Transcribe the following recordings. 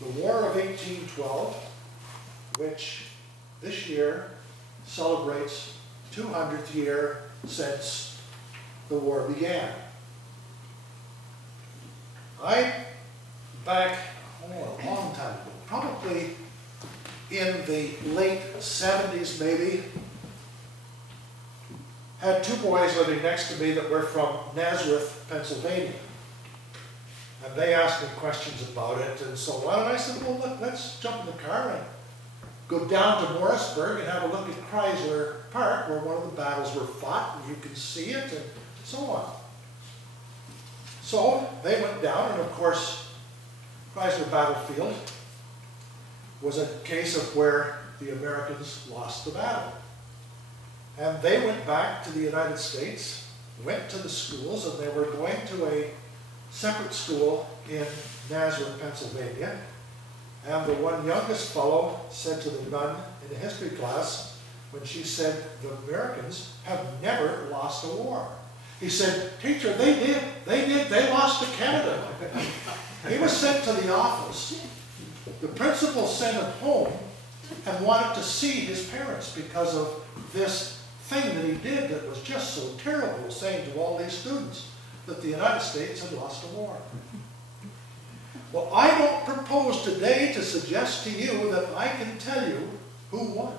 the War of 1812, which this year celebrates 200th year since the war began. Back a long time ago, probably in the late 70s maybe, had two boys living next to me that were from Nazareth, Pennsylvania. And they asked me questions about it and so on. And I said, well, look, let's jump in the car and go down to Morrisburg and have a look at Chrysler Park, where one of the battles were fought, and you can see it, and so on. So they went down, and of course, Chrysler Battlefield was a case of where the Americans lost the battle. And they went back to the United States, went to the schools, and they were going to a separate school in Nazareth, Pennsylvania. And the one youngest fellow said to the nun in the history class, when she said, the Americans have never lost a war. He said, teacher, they lost to Canada. He was sent to the office. The principal sent him home and wanted to see his parents because of this thing that he did that was just so terrible, saying to all these students that the United States had lost a war. Well, I don't propose today to suggest to you that I can tell you who won.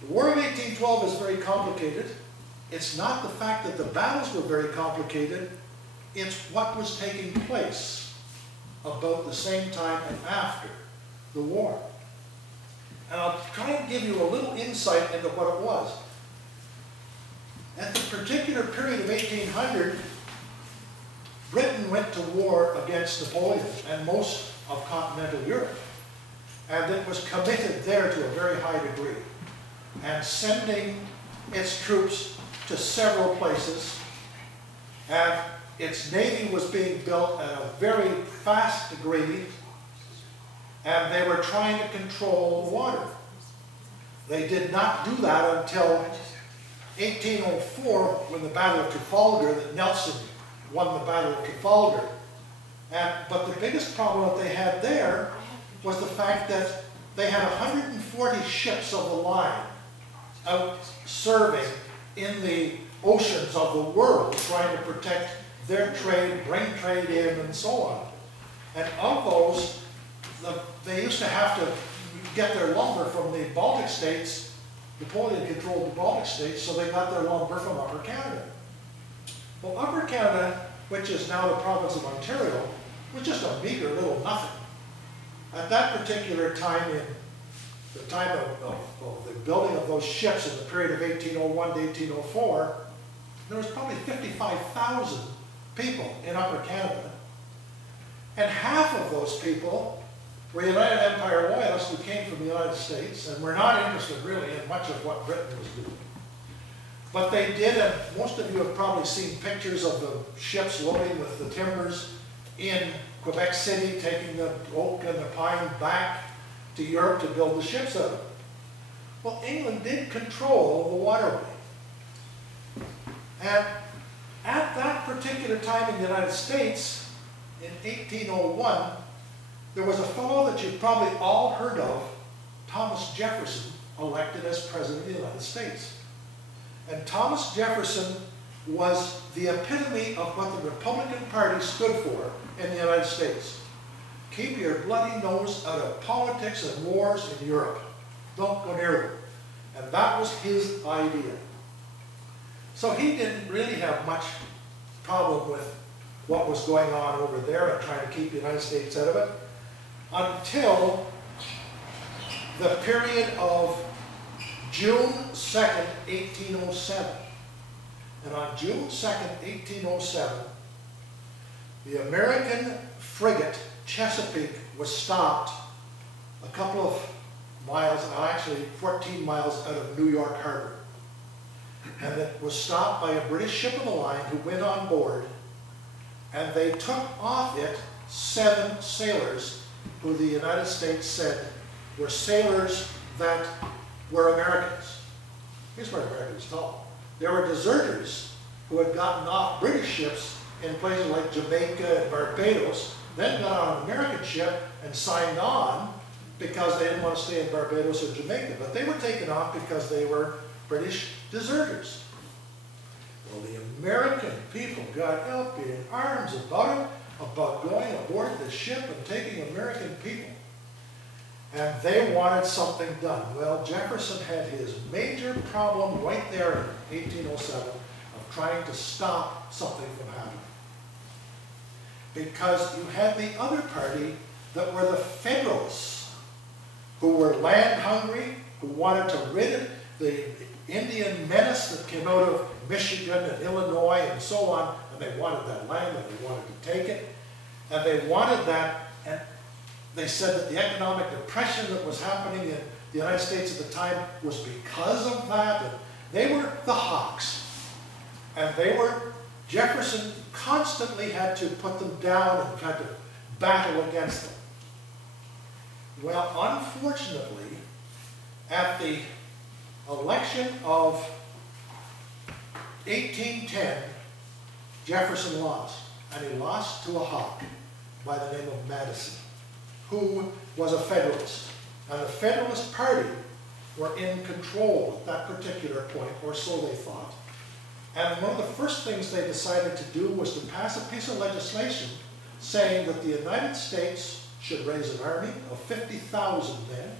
The War of 1812 is very complicated. It's not the fact that the battles were very complicated, it's what was taking place about the same time and after the war. And I'll try and give you a little insight into what it was. At the particular period of 1800, Britain went to war against Napoleon and most of continental Europe. And it was committed there to a very high degree. And sending its troops to several places. And its navy was being built at a very fast degree. And they were trying to control the water. They did not do that until 1804, when the Battle of Trafalgar, that Nelson won the Battle of Trafalgar. But the biggest problem that they had there was the fact that they had 140 ships of the line out serving in the oceans of the world, trying to protect their trade, bring trade in, and so on. And of those, they used to have to get their lumber from the Baltic states. Napoleon controlled the Baltic states, so they got their lumber from Upper Canada. Well, Upper Canada, which is now the province of Ontario, was just a meager little nothing. At that particular time, in the time of the building of those ships in the period of 1801 to 1804, there was probably 55,000 people in Upper Canada. And half of those people were United Empire loyalists who came from the United States and were not interested really in much of what Britain was doing. But they did, and most of you have probably seen pictures of the ships loading with the timbers in Quebec City, taking the oak and the pine back to Europe to build the ships out of. Well, England did control the waterway. And at that particular time in the United States, in 1801, there was a fellow that you've probably all heard of, Thomas Jefferson, elected as President of the United States. And Thomas Jefferson was the epitome of what the Republican Party stood for in the United States. Keep your bloody nose out of politics and wars in Europe. Don't go near them. And that was his idea. So he didn't really have much problem with what was going on over there and trying to keep the United States out of it, until the period of June 2nd, 1807. And on June 2nd, 1807, the American frigate Chesapeake was stopped a couple of miles, actually 14 miles out of New York Harbor. And it was stopped by a British ship of the line who went on board, and they took off it 7 sailors who the United States said were sailors that were Americans. Here's what Americans told. There were deserters who had gotten off British ships in places like Jamaica and Barbados then got on an American ship and signed on because they didn't want to stay in Barbados or Jamaica. But they were taken off because they were British deserters. Well, the American people got up in arms about it, about going aboard the ship and taking American people. And they wanted something done. Well, Jefferson had his major problem right there in 1807 of trying to stop something from happening. Because you had the other party that were the Federalists, who were land hungry, who wanted to rid the Indian menace that came out of Michigan and Illinois and so on, and they wanted that land and they wanted to take it. And they wanted that, and they said that the economic depression that was happening in the United States at the time was because of that. And they were the hawks. And they were, Jefferson constantly had to put them down and had to battle against them. Well, unfortunately, at the election of 1810, Jefferson lost. And he lost to a hawk by the name of Madison, who was a Federalist. And the Federalist Party were in control at that particular point, or so they thought. And one of the first things they decided to do was to pass a piece of legislation saying that the United States should raise an army of 50,000 men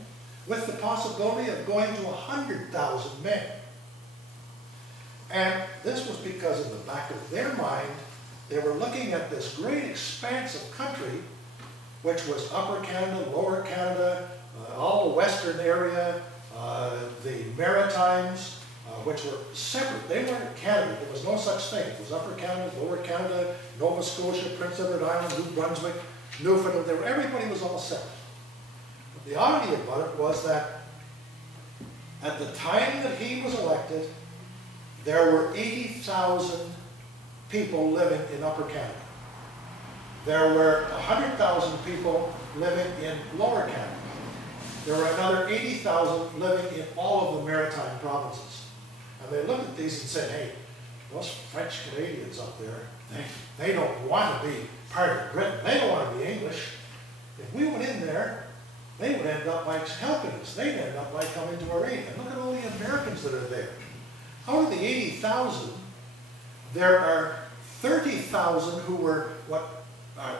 with the possibility of going to 100,000 men. And this was because in the back of their mind, they were looking at this great expanse of country, which was Upper Canada, Lower Canada, all the western area, the Maritimes, which were separate. They weren't Canada. There was no such thing. It was Upper Canada, Lower Canada, Nova Scotia, Prince Edward Island, New Brunswick, Newfoundland. Everybody was all separate. But the oddity about it was that at the time that he was elected, there were 80,000 people living in Upper Canada. There were 100,000 people living in Lower Canada. There were another 80,000 living in all of the maritime provinces. And they looked at these and said, hey, those French Canadians up there, they don't want to be part of Britain. They don't want to be English. If we went in there, they would end up by helping us. They'd end up by coming to our aid. And look at all the Americans that are there. Out of the 80,000, there are 30,000 who were what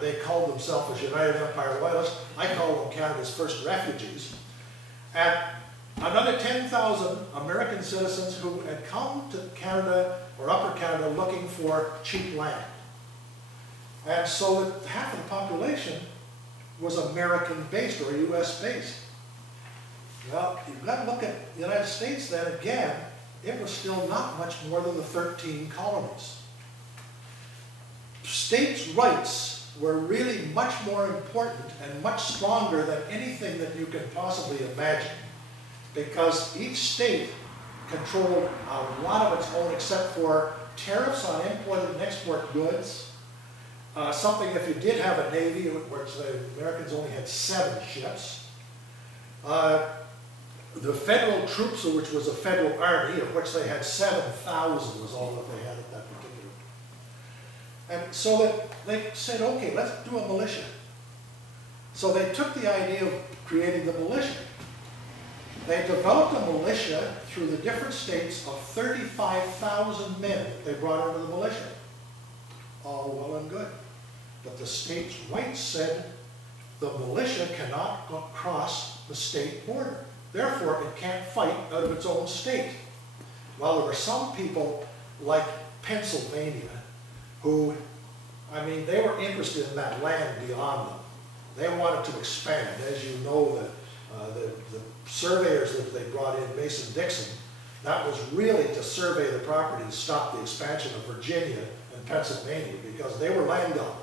they called themselves as United Empire Loyalists. I call them Canada's first refugees. And another 10,000 American citizens who had come to Canada or Upper Canada looking for cheap land. And so that half of the population was American-based or US-based. Well, you've got to look at the United States then again. It was still not much more than the 13 colonies. States' rights were really much more important and much stronger than anything that you can possibly imagine, because each state controlled a lot of its own except for tariffs on imported and export goods. Something if you did have a navy, which the Americans only had 7 ships. The federal troops, which was a federal army, of which they had 7,000 was all that they had at that particular time. And so that they said, okay, let's do a militia. So they took the idea of creating the militia. They developed a militia through the different states of 35,000 men that they brought into the militia. All well and good. But the states' rights said the militia cannot cross the state border. Therefore, it can't fight out of its own state. Well, there were some people like Pennsylvania who, I mean, they were interested in that land beyond them. They wanted to expand. As you know, the surveyors that they brought in, Mason-Dixon, that was really to survey the property to stop the expansion of Virginia and Pennsylvania because they were landowners.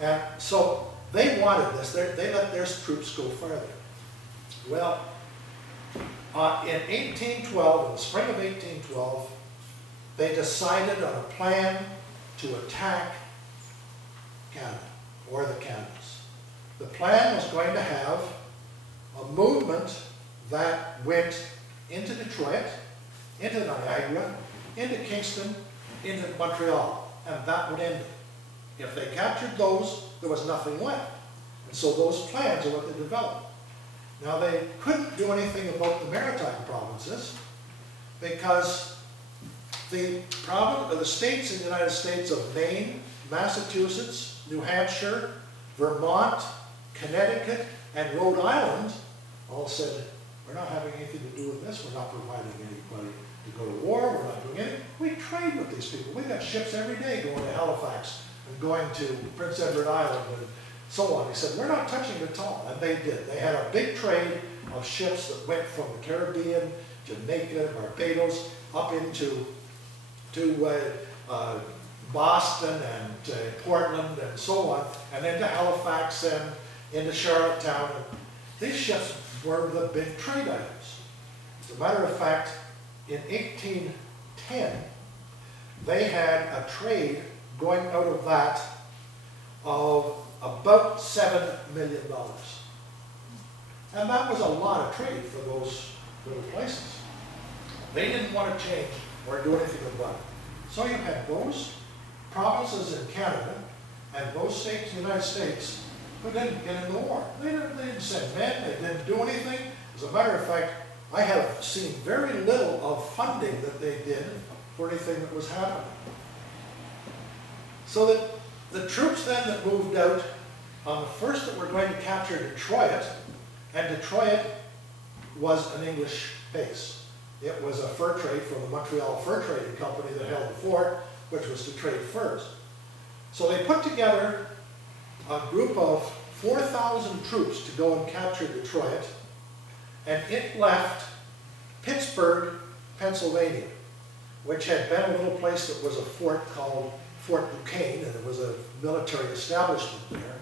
And so they wanted this. They let their troops go further. Well, in 1812, in the spring of 1812, they decided on a plan to attack Canada, or the Canadas. The plan was going to have a movement that went into Detroit, into Niagara, into Kingston, into Montreal, and that would end it. If they captured those, there was nothing left. And so those plans are what they developed. Now they couldn't do anything about the maritime provinces because the states in the United States of Maine, Massachusetts, New Hampshire, Vermont, Connecticut, and Rhode Island all said, we're not having anything to do with this, we're not providing anybody to go to war, we're not doing anything. We trade with these people. We've got ships every day going to Halifax and going to Prince Edward Island and so on. He said, we're not touching it at all. And they did. They had a big trade of ships that went from the Caribbean, Jamaica, Barbados, up into Boston and Portland and so on, and then to Halifax and into Charlottetown. These ships were the big trade items. As a matter of fact, in 1810, they had a trade going out of that of about $7 million. And that was a lot of trade for those little places. They didn't want to change or do anything about it. So you had those provinces in Canada and those states in the United States who didn't get in the war. They didn't send men, they didn't do anything. As a matter of fact, I have seen very little of funding that they did for anything that was happening. So that the troops then that moved out on the first that were going to capture Detroit, and Detroit was an English base. It was a fur trade from the Montreal Fur Trading Company that held the fort, which was to trade furs. So they put together a group of 4,000 troops to go and capture Detroit, and it left Pittsburgh, Pennsylvania, which had been a little place that was a fort called Fort Duquesne, and it was a military establishment there.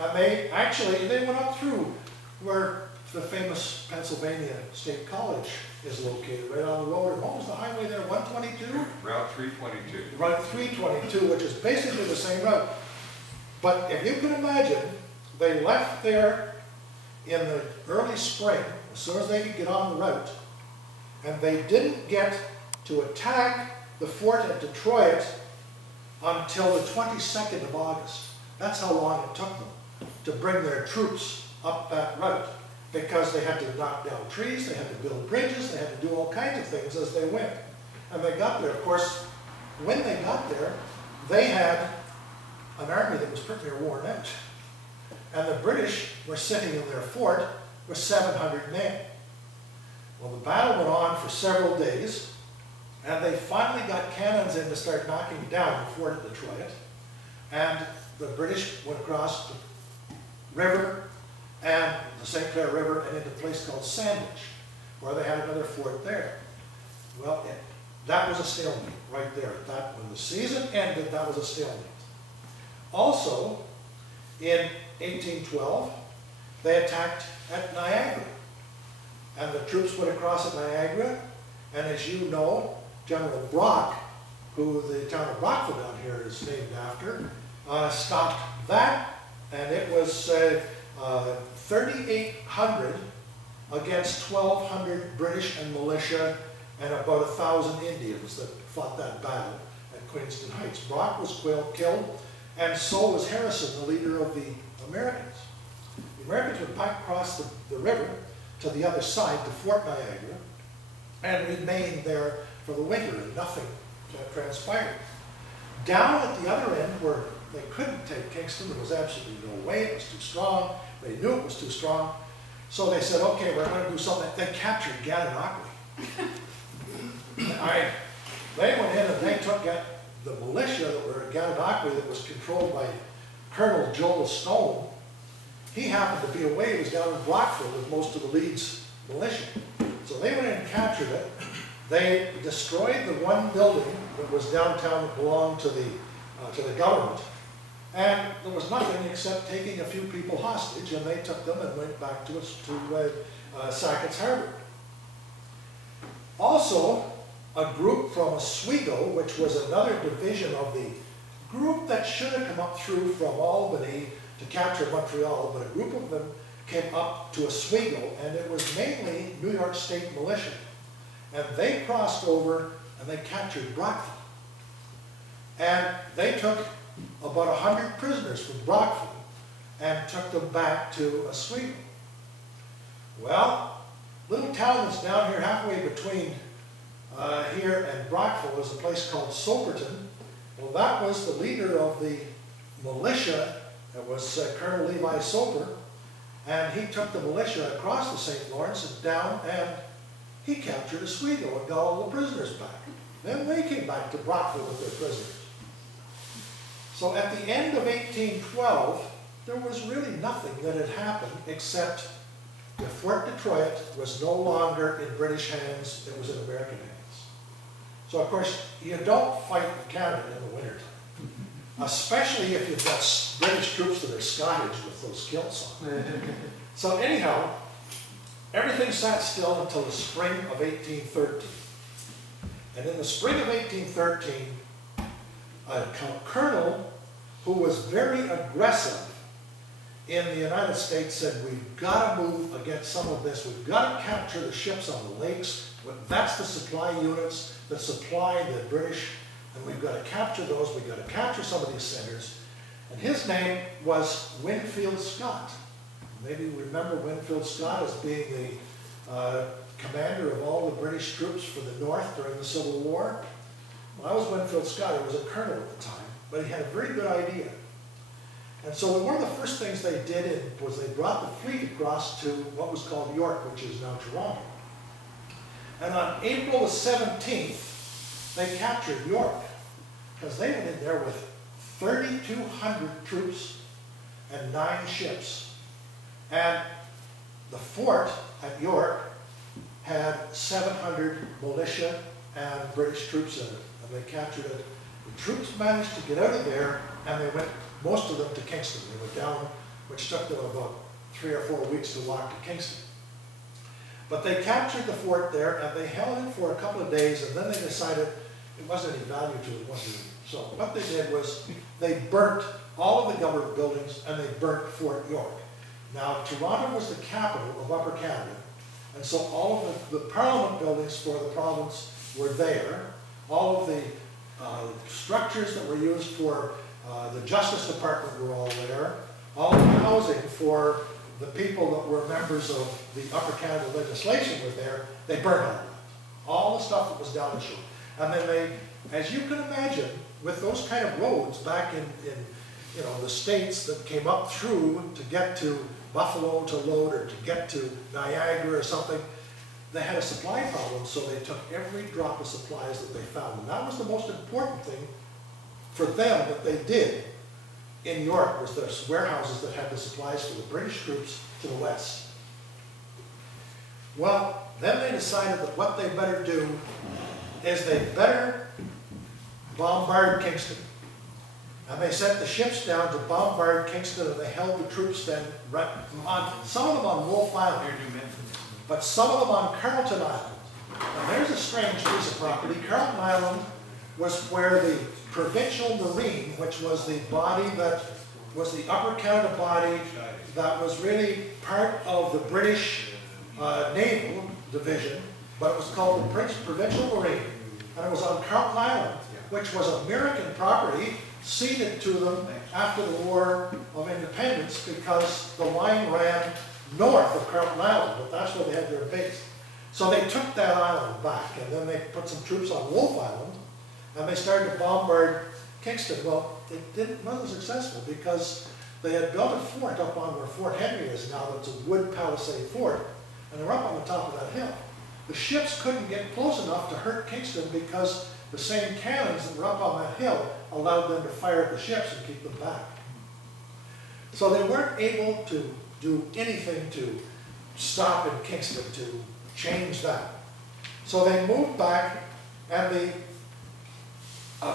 And they went up through where the famous Pennsylvania State College is located, right on the road. And what was the highway there, 122? Route 322. Route 322, which is basically the same route. But if you can imagine, they left there in the early spring, as soon as they could get on the route, and they didn't get to attack the fort at Detroit until the 22nd of August. That's how long it took them to bring their troops up that route, because they had to knock down trees, they had to build bridges, they had to do all kinds of things as they went. And they got there. Of course, when they got there, they had an army that was pretty near worn out. And the British were sitting in their fort with 700 men. Well, the battle went on for several days, and they finally got cannons in to start knocking down the fort at Detroit. And the British went across the river and the St. Clair River and into a place called Sandwich, where they had another fort there. Well, that was a stalemate right there. When the season ended, that was a stalemate. Also, in 1812, they attacked at Niagara. And the troops went across at Niagara, and as you know, General Brock, who the town of Brockville down here is named after, stopped that, and it was 3,800 against 1,200 British and militia and about 1,000 Indians that fought that battle at Queenston Heights. Brock was killed, and so was Harrison, the leader of the Americans. The Americans would back across the river to the other side, to Fort Niagara, and remained there for the winter, and nothing transpired. Down at the other end, where they couldn't take Kingston, there was absolutely no way, it was too strong, they knew it was too strong, so they said, okay, we're going to do something. They captured Gananoque. They went in and they took the militia that were at Gananoque that was controlled by Colonel Joel Stone. He happened to be away, he was down in Brockville with most of the Leeds militia. So they went in and captured it. They destroyed the one building that was downtown that belonged to the government. And there was nothing except taking a few people hostage, and they took them and went back to Sackett's Harbor. Also, a group from Oswego, which was another division of the group that should have come up through from Albany to capture Montreal, but a group of them came up to Oswego, and it was mainly New York State militia. And they crossed over and they captured Brockville. And they took about 100 prisoners from Brockville and took them back to Oswego. Well, little town that's down here halfway between here and Brockville is a place called Soperton. Well, that was the leader of the militia. It was Colonel Levi Soper, and he took the militia across the St. Lawrence and down, and he captured Oswego and got all the prisoners back. Then they came back to Brockville with their prisoners. So at the end of 1812, there was really nothing that had happened except the Fort Detroit was no longer in British hands, it was in American hands. So of course, you don't fight in Canada in the wintertime, especially if you've got British troops that are Scottish with those kilts on. So anyhow, everything sat still until the spring of 1813. And in the spring of 1813, a colonel who was very aggressive in the United States said, we've got to move against some of this. We've got to capture the ships on the lakes. That's the supply units that supply the British, and we've got to capture those. We've got to capture some of these centers. And his name was Winfield Scott. Maybe you remember Winfield Scott as being the commander of all the British troops for the North during the Civil War. Well, I was Winfield Scott. He was a colonel at the time, but he had a very good idea. And so one of the first things they did was they brought the fleet across to what was called York, which is now Toronto. And on April the 17th, they captured York, because they went in there with 3,200 troops and 9 ships. And the fort at York had 700 militia and British troops in it, and they captured it. The troops managed to get out of there, and they went, most of them, to Kingston. They went down, which took them about 3 or 4 weeks to walk to Kingston. But they captured the fort there, and they held it for a couple of days, and then they decided it wasn't any value to it. So what they did was they burnt all of the government buildings, and they burnt Fort York. Now, Toronto was the capital of Upper Canada, and so all of the Parliament buildings for the province were there. All of the structures that were used for the Justice Department were all there. All the housing for the people that were members of the Upper Canada legislation were there. They burned all of that. All the stuff that was down the shore. And then they, as you can imagine, with those kind of roads back in the states that came up through to get to Buffalo to load, or to get to Niagara or something, they had a supply problem, so they took every drop of supplies that they found. And that was the most important thing for them that they did in York, was the warehouses that had the supplies for the British troops to the west. Well, then they decided that what they better do is they better bombard Kingston. And they sent the ships down to bombard Kingston, and they held the troops then, some of them on Wolf Island, but some of them on Carleton Island. Now there's a strange piece of property. Carleton Island was where the Provincial Marine, which was the body that was the Upper Canada body that was really part of the British Naval Division, but it was called the Provincial Marine, and it was on Carleton Island, which was American property ceded to them after the War of Independence, because the line ran north of Carleton Island, but that's where they had their base. So they took that island back, and then they put some troops on Wolf Island, and they started to bombard Kingston. Well, it wasn't successful, because they had built a fort up on where Fort Henry is now. It's a wood palisade fort, and they're up on the top of that hill. The ships couldn't get close enough to hurt Kingston, because the same cannons that were up on that hill allowed them to fire at the ships and keep them back. So they weren't able to do anything to stop in Kingston, to change that. So they moved back, and the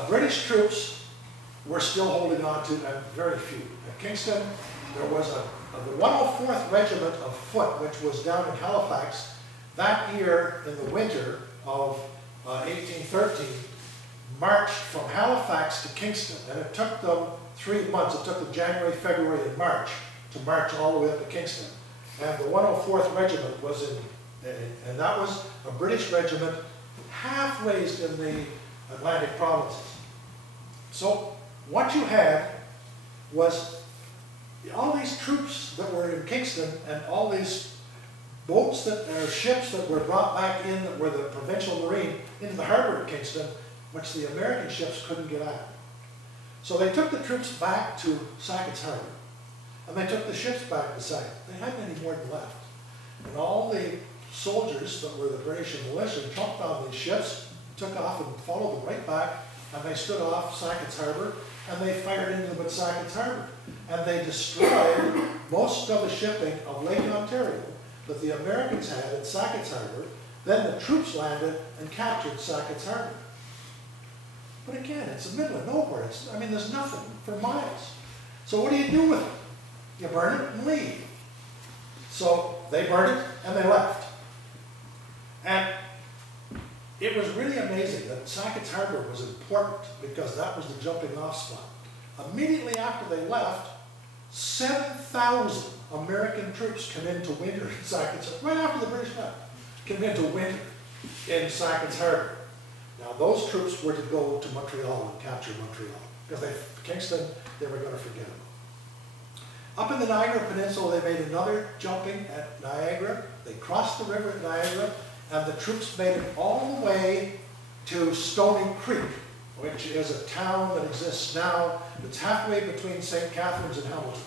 British troops were still holding on to, and very few. At Kingston, there was the 104th Regiment of Foot, which was down in Halifax. That year, in the winter of 1813, marched from Halifax to Kingston, and it took them 3 months. It took them January, February, and March to march all the way up to Kingston. And the 104th Regiment was and that was a British regiment half raised in the Atlantic provinces. So what you had was all these troops that were in Kingston and all these boats or ships that were brought back in that were the provincial marine into the harbor of Kingston, which the American ships couldn't get at. So they took the troops back to Sackett's Harbor, and they took the ships back to Sackett. They hadn't any more left. And all the soldiers that were the British and militia jumped on these ships, took off and followed them right back, and they stood off Sackett's Harbor, and they fired into them at Sackett's Harbor. And they destroyed most of the shipping of Lake Ontario that the Americans had at Sackett's Harbor. Then the troops landed and captured Sackett's Harbor. But again, it's the middle of nowhere. I mean, there's nothing for miles. So what do you do with it? You burn it and leave. So they burned it and they left. And it was really amazing that Sackett's Harbor was important because that was the jumping off spot. Immediately after they left, 7,000 American troops come into winter in Sackett's Harbor, right after the British left, came into winter in Sackett's Harbor. Now those troops were to go to Montreal and capture Montreal, because Kingston, they were going to forget them. Up in the Niagara Peninsula, they made another jumping at Niagara. They crossed the river at Niagara, and the troops made it all the way to Stony Creek, which is a town that exists now. It's halfway between St. Catharines and Hamilton.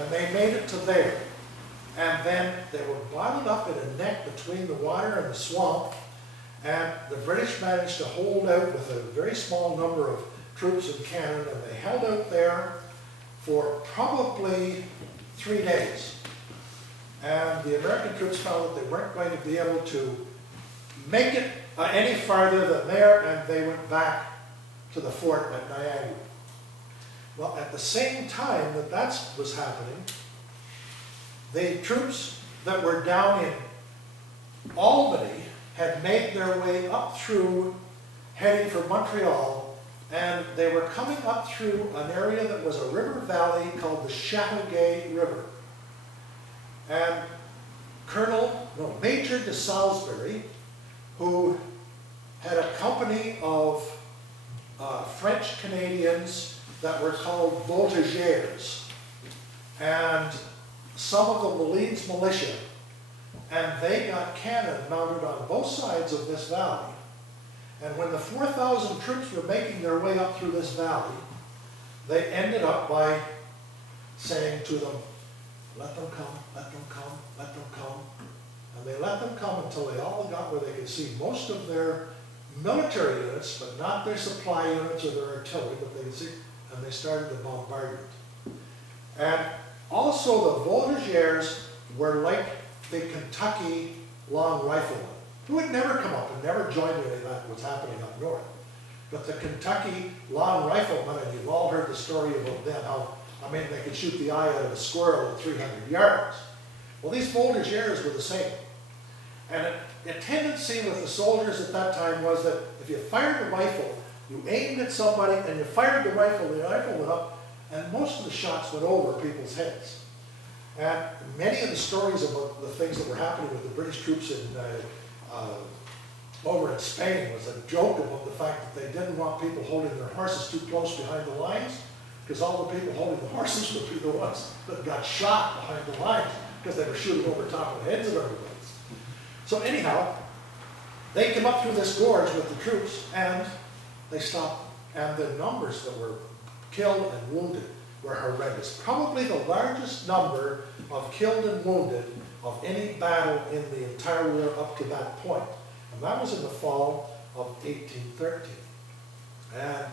And they made it to there. And then they were bottled up in a neck between the water and the swamp, and the British managed to hold out with a very small number of troops and cannon, and they held out there for probably 3 days. And the American troops found that they weren't going to be able to make it any farther than there, and they went back to the fort at Niagara. Well, at the same time that that was happening, the troops that were down in Albany had made their way up through, heading for Montreal, and they were coming up through an area that was a river valley called the Chattagay River. And Major de Salisbury, who had a company of French Canadians that were called voltigeurs, and some of the Leeds militia, and they got cannon mounted on both sides of this valley. And when the 4,000 troops were making their way up through this valley, they ended up by saying to them, let them come, let them come, let them come. And they let them come until they all got where they could see most of their military units, but not their supply units or their artillery, but they could see, and they started the bombardment. And also the voltigeurs were like the Kentucky long riflemen, who had never come up and never joined any of that was happening up north. But the Kentucky long riflemen, and you've all heard the story about them, how, I mean, they could shoot the eye out of a squirrel at 300 yards. Well, these voltigeurs were the same. And a tendency with the soldiers at that time was that if you fired a rifle, you aimed at somebody and you fired the rifle went up, and most of the shots went over people's heads. And many of the stories about the things that were happening with the British troops over in Spain was a joke about the fact that they didn't want people holding their horses too close behind the lines, because all the people holding the horses would be the ones that got shot behind the lines, because they were shooting over top of the heads of everybody. So anyhow, they came up through this gorge with the troops, and they stopped, and the numbers that were killed and wounded were horrendous. Probably the largest number of killed and wounded of any battle in the entire war up to that point. And that was in the fall of 1813. And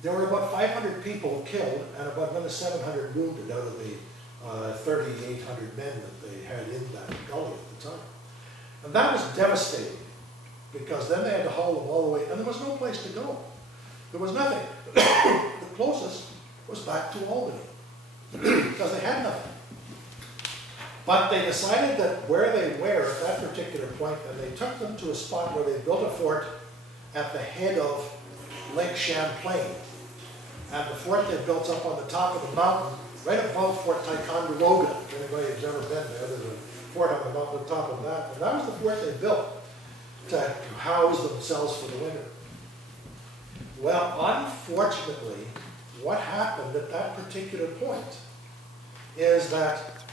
there were about 500 people killed and about another 700 wounded out of the 3,800 men that they had in that gully at the time. And that was devastating, because then they had to haul them all the way, and there was no place to go. There was nothing. The closest was back to Albany, because they had nothing. But they decided that where they were at that particular point, and they took them to a spot where they built a fort at the head of Lake Champlain. And the fort they built up on the top of the mountain, right above Fort Ticonderoga. If anybody has ever been there, there's a fort on the mountain on top of that. And that was the fort they built to house themselves for the winter. Well, unfortunately, what happened at that particular point is that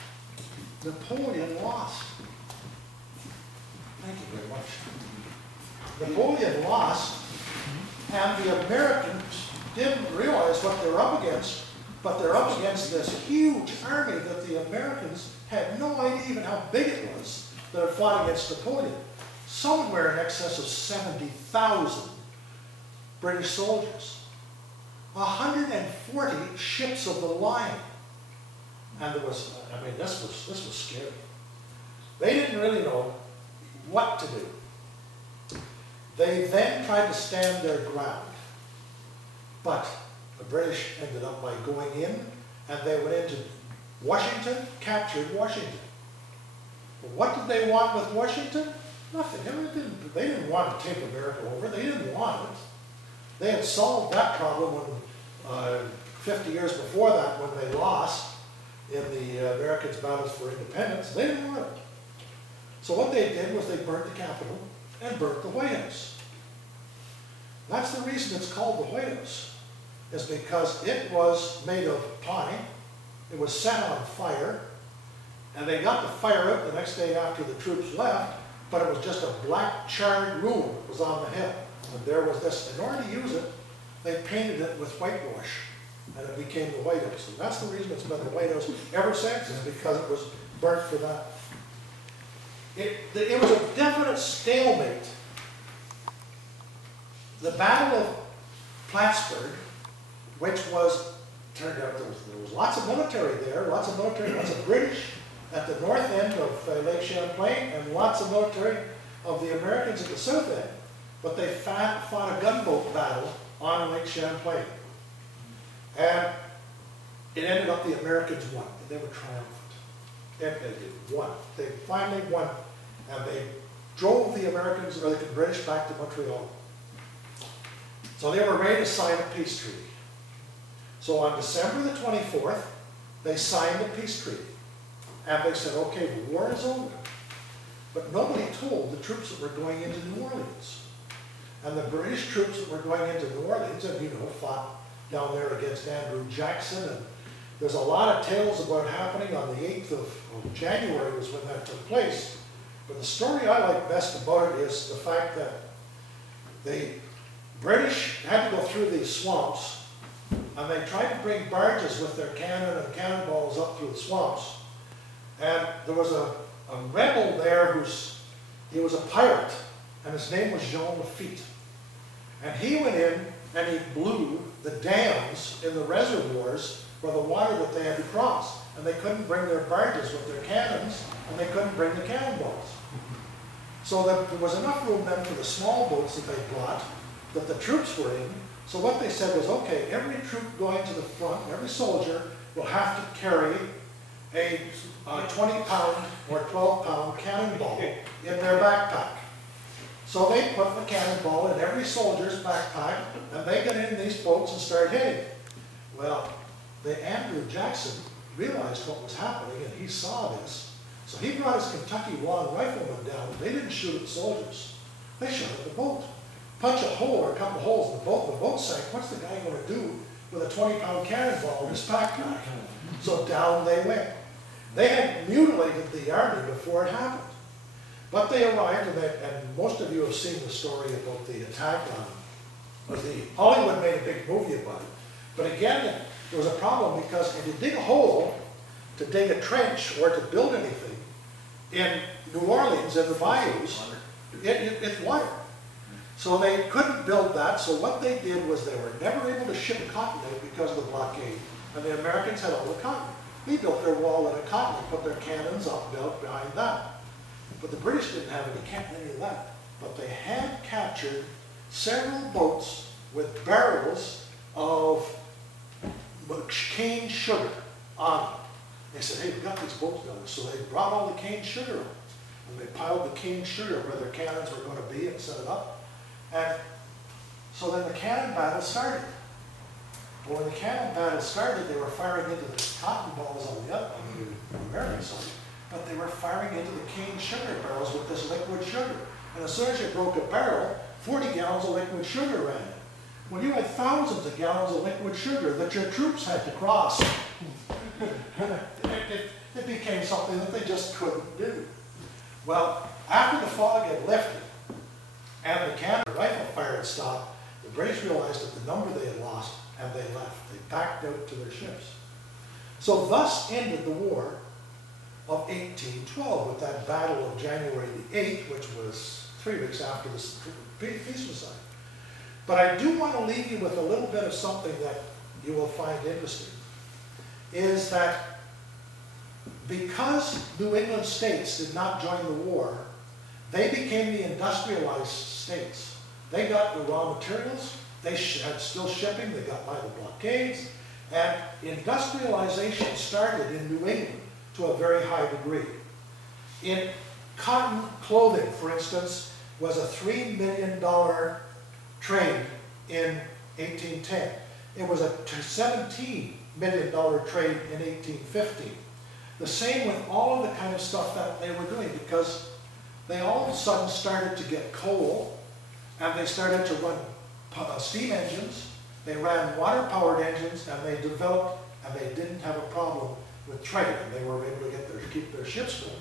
Napoleon lost. Thank you very much. Napoleon lost, and the Americans didn't realize what they were up against, but they're up against this huge army that the Americans had no idea even how big it was that had fought against Napoleon. Somewhere in excess of 70,000 British soldiers. 140 ships of the line. And there was, I mean, this was scary. They didn't really know what to do. They then tried to stand their ground. But the British ended up by going in, and they went into Washington, captured Washington. But what did they want with Washington? Nothing. They didn't want to take America over. They didn't want it. They had solved that problem when, 50 years before that, when they lost in the Americans' battles for independence. They didn't want it. So what they did was they burnt the Capitol and burnt the White House. That's the reason it's called the White House, is because it was made of pine, it was set on fire, and they got the fire out the next day after the troops left, but it was just a black charred room that was on the hill. And there was this, in order to use it, they painted it with whitewash, and it became the White House. And that's the reason it's been the White House ever since, is because it was burnt for that. It was a definite stalemate. The Battle of Plattsburgh, which was, turned out there was lots of military there, lots of British at the north end of Lake Champlain, and lots of military of the Americans at the south end. But they fought a gunboat battle on Lake Champlain. And it ended up the Americans won. They were triumphant. And they won. They finally won. And they drove the Americans, or the British, back to Montreal. So they were ready to sign a peace treaty. So on December the 24th, they signed a peace treaty. And they said, okay, the war is over. But nobody told the troops that were going into New Orleans. And the British troops that were going into New Orleans, and fought down there against Andrew Jackson. And there's a lot of tales about happening on the 8th of January was when that took place. But the story I like best about it is the fact that the British had to go through these swamps, and they tried to bring barges with their cannon and cannonballs up through the swamps. And there was a rebel there he was a pirate, and his name was Jean Lafitte. And he went in and he blew the dams in the reservoirs for the water that they had to cross. And they couldn't bring their barges with their cannons, and they couldn't bring the cannonballs. So that there was enough room then for the small boats that they brought, that the troops were in. So what they said was, okay, every troop going to the front, every soldier will have to carry a 20-pound or 12-pound cannonball in their backpack. So they put the cannonball in every soldier's backpack, and they get in these boats and start hitting. Well, Andrew Jackson realized what was happening, and he saw this. So he brought his Kentucky long riflemen down, and they didn't shoot at the soldiers. They shot at the boat. Punch a hole or a couple holes in the boat sank. What's the guy going to do with a 20-pound cannonball in his backpack? So down they went. They had mutilated the army before it happened. But they arrived, and most of you have seen the story about the attack on Hollywood made a big movie about it. But again, there was a problem, because if you dig a hole to dig a trench or to build anything in New Orleans, in the bayous, it's water. So they couldn't build that, so what they did was they were never able to ship cotton out because of the blockade. And the Americans had all the cotton. They built their wall out of cotton and put their cannons up built behind that. But the British didn't have any of that. But they had captured several boats with barrels of cane sugar on them. They said, hey, we got these boats down there. So they brought all the cane sugar up. And they piled the cane sugar where their cannons were going to be and set it up. And so then the cannon battle started. Well, when the cannon battle started, they were firing into the cotton balls on the American side, but they were firing into the cane sugar barrels with this liquid sugar. And as soon as you broke a barrel, 40 gallons of liquid sugar ran in. Well, you had thousands of gallons of liquid sugar that your troops had to cross. It became something that they just couldn't do. Well, after the fog had lifted and the cannon rifle fire had stopped, the British realized that the number they had lost, and they left. They backed out to their ships. So thus ended the War of 1812 with that battle of January the 8th, which was 3 weeks after the peace was signed. But I do want to leave you with a little bit of something that you will find interesting, is that because New England states did not join the war, they became the industrialized states. They got the raw materials, they had still shipping, they got by the blockades, and industrialization started in New England to a very high degree. In cotton clothing, for instance, was a $3 million trade in 1810. It was a $17 million trade in 1815. The same with all of the kind of stuff that they were doing, because they all of a sudden started to get coal, and they started to run steam engines, they ran water-powered engines, and they developed, and they didn't have a problem with trade, and they were able to keep their ships going.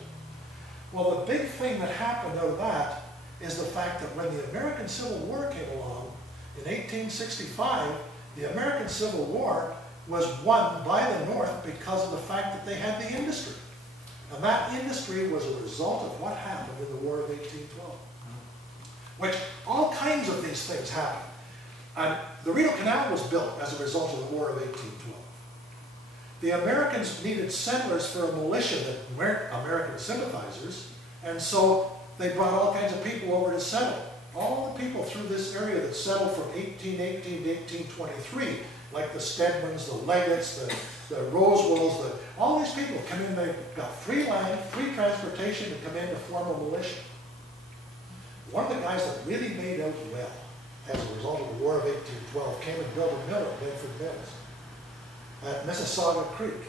Well, the big thing that happened out of that is the fact that when the American Civil War came along in 1865, the American Civil War was won by the North because of the fact that they had the industry. And that industry was a result of what happened in the War of 1812. Which all kinds of these things happened. And the Rideau Canal was built as a result of the War of 1812. The Americans needed settlers for a militia that weren't American sympathizers, and so they brought all kinds of people over to settle. All the people through this area that settled from 1818 to 1823, like the Stedmans, the Leggetts, the Rosewells, all these people come in, they got free land, free transportation to come in to form a militia. One of the guys that really made out well as a result of the War of 1812 came and built a mill at Bedford Mills at Mississauga Creek.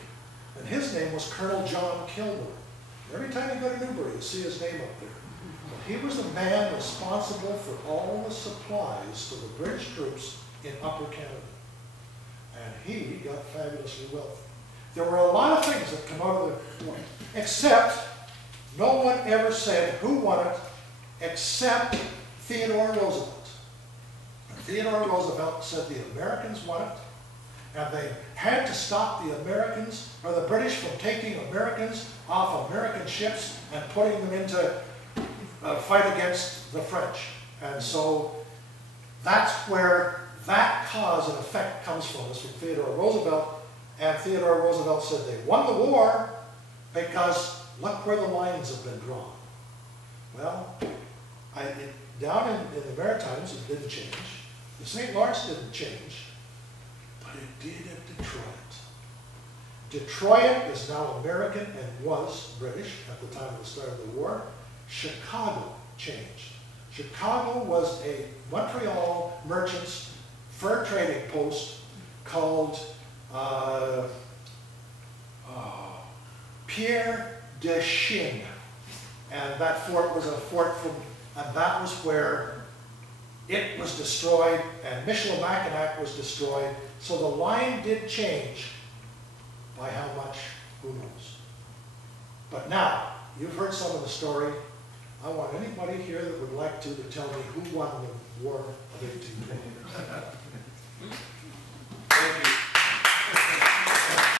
And his name was Colonel John Kilburn. Every time you go to Newbury, you see his name up there. But he was the man responsible for all the supplies to the British troops in Upper Canada. And he got fabulously wealthy. There were a lot of things that come out of the war, except no one ever said who won it except Theodore Roosevelt. And Theodore Roosevelt said the Americans won it, and they had to stop the Americans, or the British, from taking Americans off American ships and putting them into a fight against the French. And so that's where that cause and effect comes from, is from Theodore Roosevelt. And Theodore Roosevelt said they won the war because look where the lines have been drawn. Well, down in the Maritimes, it didn't change. The St. Lawrence didn't change, but it did at Detroit. Detroit is now American and was British at the time of the start of the war. Chicago changed. Chicago was a Montreal merchants' fur trading post called Pierre de Chine. And that fort was a fort from, and that was where it was destroyed, and Michilimackinac was destroyed. So the line did change. By how much, who knows. But now, you've heard some of the story. I want anybody here that would like to tell me who won the War of 1812.